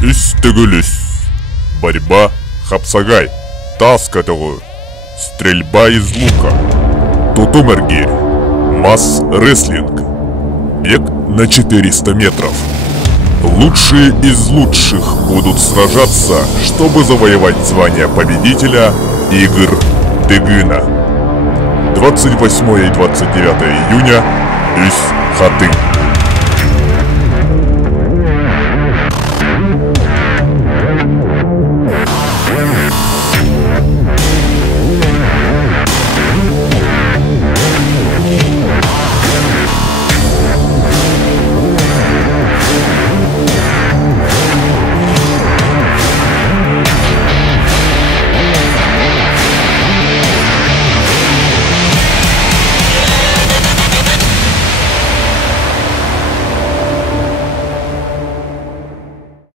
Истегулис. Борьба хапсагай. Таскатагу. Стрельба из лука. Тутумергир. Масс-рестлинг. Бег на 400 метров. Лучшие из лучших будут сражаться, чтобы завоевать звание победителя игр Тыгына. 28 и 29 июня. Ис-Хатын.